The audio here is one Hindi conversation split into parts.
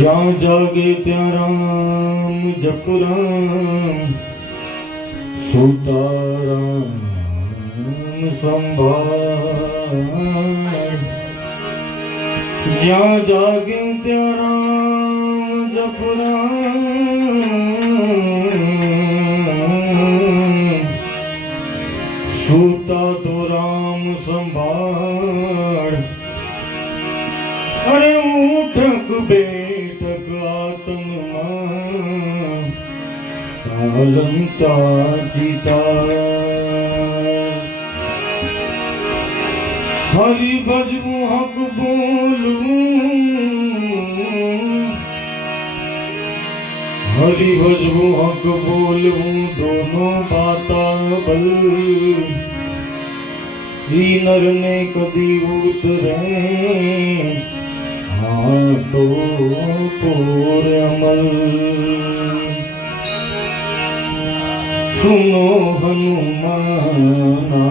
જ્યાં જાગે ત્યાં રામ જપ રામ સુતારામ સંભાળ જ્યાં જાગે ત્યાં રામ જપ રામ સુતા તો રામ સંભાળ અરે ઉઠક બેઠક આત્મમાં ચાલંતા ચિતા હરિ ભજવું હક બોલવું હરિ ભજવું હક બોલવું દોનો બાતા બલ ઈ નર ને કદી ઉતરે તો પૂર અમલ સુનો હનુમાના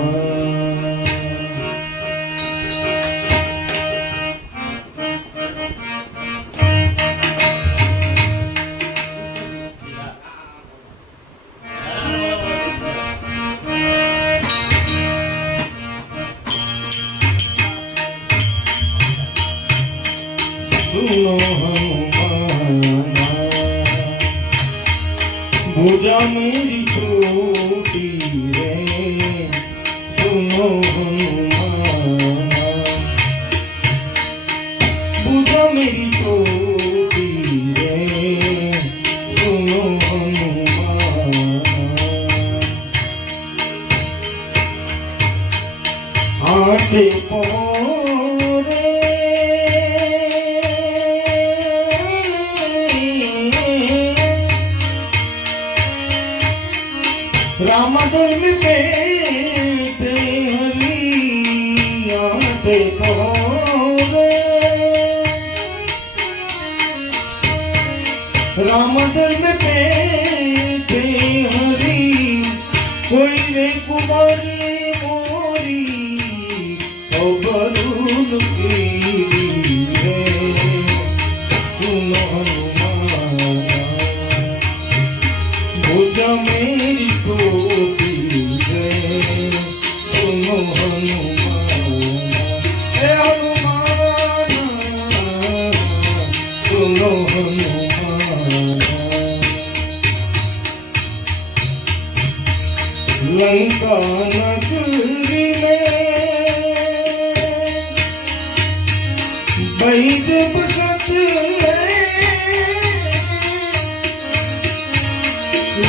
सुनो हनुमाना भुजा मेरी छोटी रे सुनो हनुमाना भुजा मेरी छोटी रे सुनो हनुमाना आठे रामधर्म पेटे हरियाते पौरे रामधर्म पेटे हरि कोई रे कुमारी मोरी अवरुण की रे सुनो हनुमाना भुजा मेरी छोटी रे सुनो हनुमाना हे हनुमाना सुनो हनुमाना लंका नगरी में बैठ बसत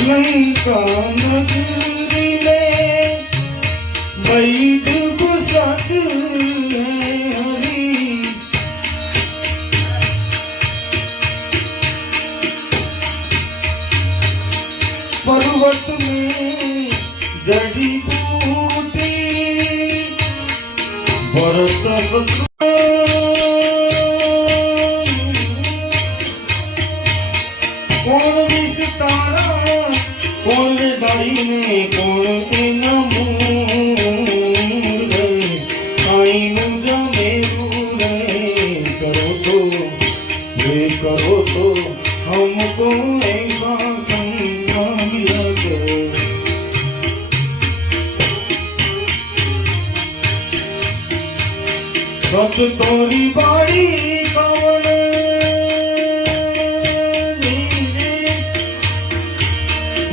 लंका नगरी में बैठ बसत हरि पर्वत में जड़ी बूटी भरत कौन विस्तारा कौन दाई में कौन के नमूर आई मुझा मेरू रे करो तो हमको ऐसा संगम लगे सच तोरी बाड़ी कौन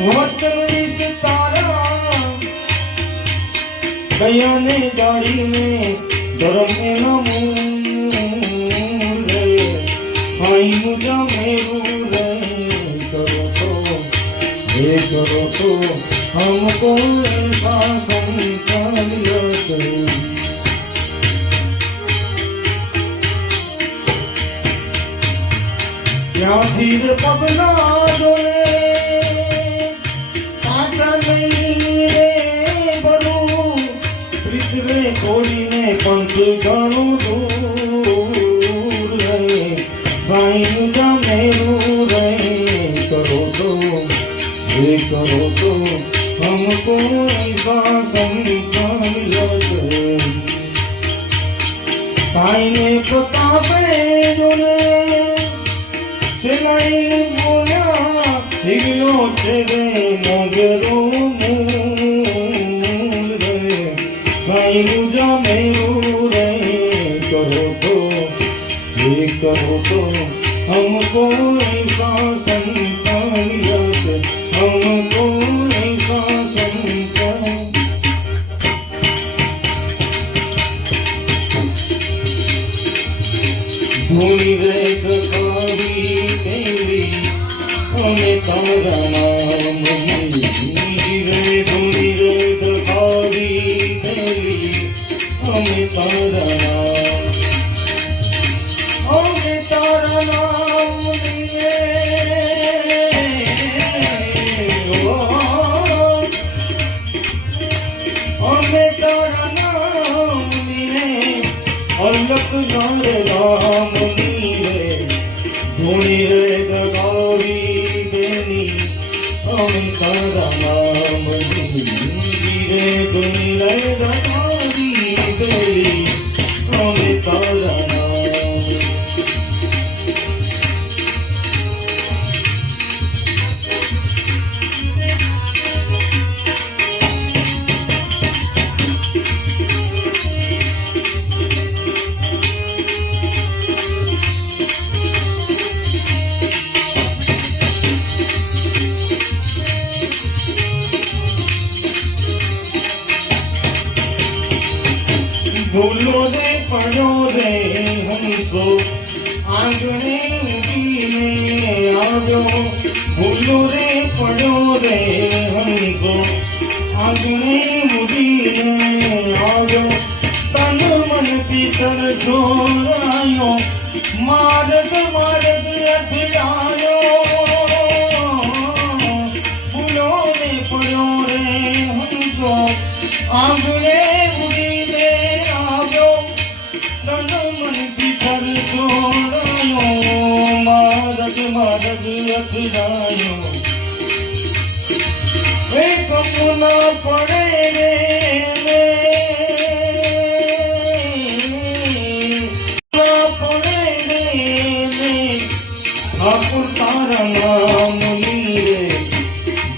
वचन सितारा गया ने गाड़ी में धर्म में नमूर आई मुझा मेरू रे करो तो हमको ऐसा संकल्प लगे ત્યાંથી રે પગલા જોડે પાછા નહીં રે બરું પ્રીત રે છોડીને પંથ ઘણું દૂર રે ભાઈ જમેરું રે કરો તો ये करो तो हमको ऐसा संसार पाइने प्रतापे जोने चलाई बोया हिगलो तेरे मगरो मूल रे भाई मुझा मेरो रे करो तो ये करो तो हमको ऐसा संसार हमको ऐसा संसार धूनी रे ककारी तेरी हमें तारा नाम धूनी रे ककारी तेरी हमें तारा नाम दिए हमें तारा नाम दिए अलग राम नीरे धूनी रे गगावी देनी हमें तारा नाम नीरे धूनी रे गगावी देनी हमें तारा नाम भूलो रे पड़ो रे हमको आंगने उठी में आजो भूलो रे पड़ो रे हमको आंगने उठी में आजो तन मन पीतर छोड़ायो मारद मारद अखिलायो भूलो रे पड़ो रे हमको आंगने मारद अखिलायो वे कमुना पड़े रे पड़े रे ठाकुर तारा नाम नीरे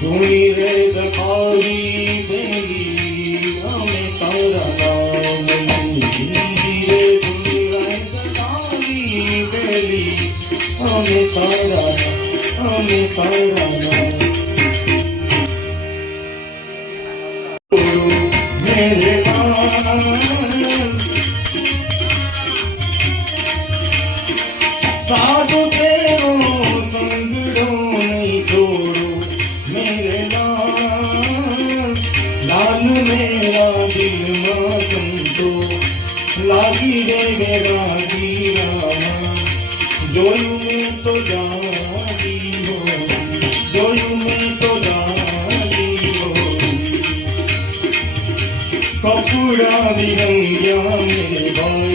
धूनी रे गखारी देवी हमें तारा नाम नीरे धूनी रे गखारी देवी हमें तारा मेरे साधु तेरो संगड़ो नहीं छोड़ो मेरे लाल मेरा दिल मातम तो लागी रे मेरा दीवाना जोयू में तो जाती हो जोयू में तो जाती हो कपूरा बिरंगिया मेरे भाई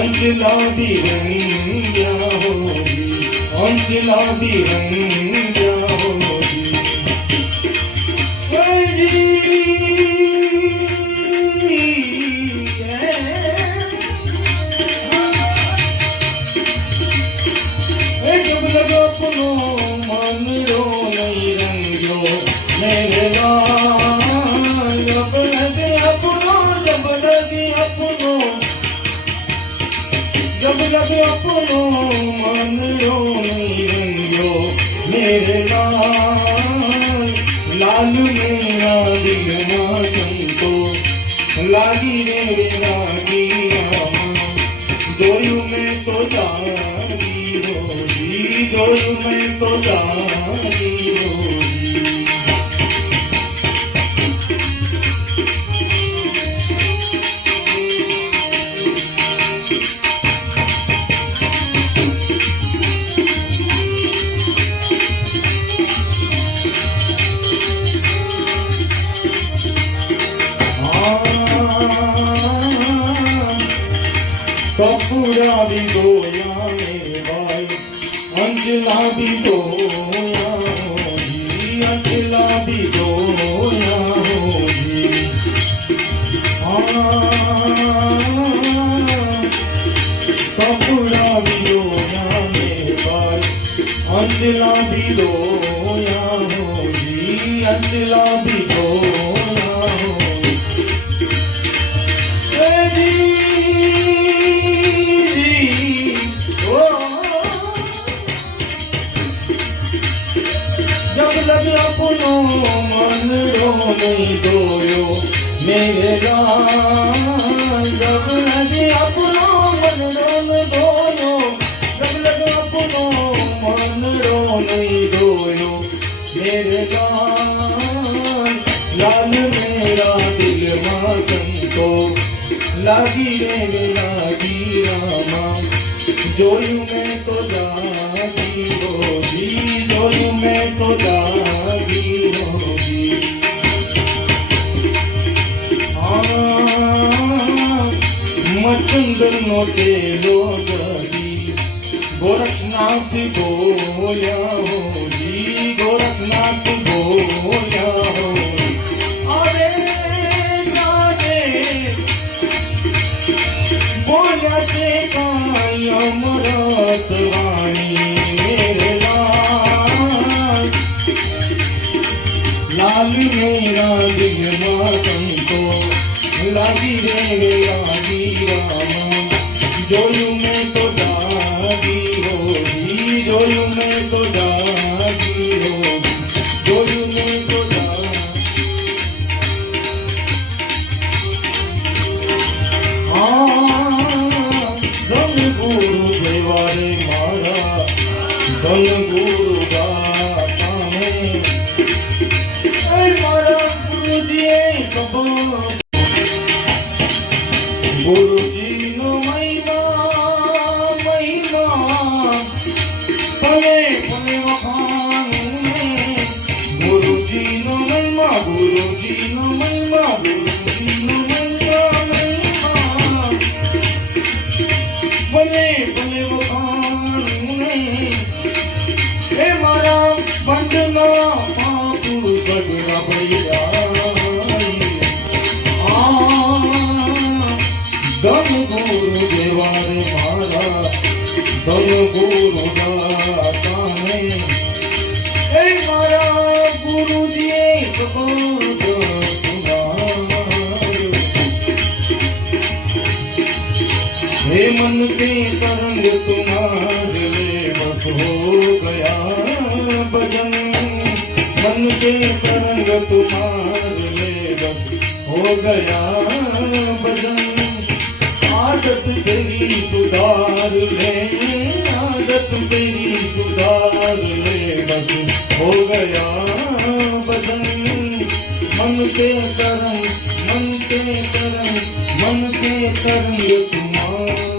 अंजला बिरंगिया होगी अंजला बिरंगिया होगी अपनो मन रो नहीं रंगो मेरे लाल जब लगे अपनो जब लगे अपनो मन रो नहीं रंगो मेरे लाल मेरा दिल ना तुमको लागी रे रागी जोयू में तो जागी होगी जोयू में तो जागी होगी कपूरा भी धोया मेरे भाई, अंजला भी धोया हो जी, अंजला भी धोया हो जी। कपूरा भी धोया मेरे भाई, अंजला भी धोया हो जी, अंजला भी धोया हो जब लगे अपनो मन रो नहीं धोयो मेरे लाल, जब लगे अपनो मन रो नहीं धोयो, जब लगे अपनो मन रो नहीं धोयो मेरे लाल, लाल मेरा दिल मातम को लागी रे लागी रामा, जोयू में तो जागी होगी, जोयू में तो जागी होगी। मचंदन नोटे लोगी, गोरखनाथ बोया होगी, गोरखनाथ बोया होगी। अरे बोया से अमृत वाणी मेरे लाल, लाल मेरा दिल मातम को लागी रे लागी रामा, जोयू में तो जागी होगी, जोयू में तो जागी होगी, जोयू में तो धन गुरु देवारे मारा, धन गुरु गाता है मारा गुरु जी कबो, गुरु जी नो महिमा महिमा पले पले वखान में, गुरु जी नो महिमा, गुरु जी नो महिमा, गुरु जी नो महिमा भले भले वखान में, हे मारा बंदना पापू बगड़ा भैया, धन गुरु देवारे मारा, धन गुरु दाता है, हे मारा गुरु जी हे मन के तरंग तुम्हारे बस हो गया भजन, मन के तरंग तुम्हारे बस हो गया भजन। आदत तेरी सुधार ले, आदत तेरी सुधार ले, बस हो गया भजन। मन के तरंग, मन के तरंग, मन के तरंग तुम्हारे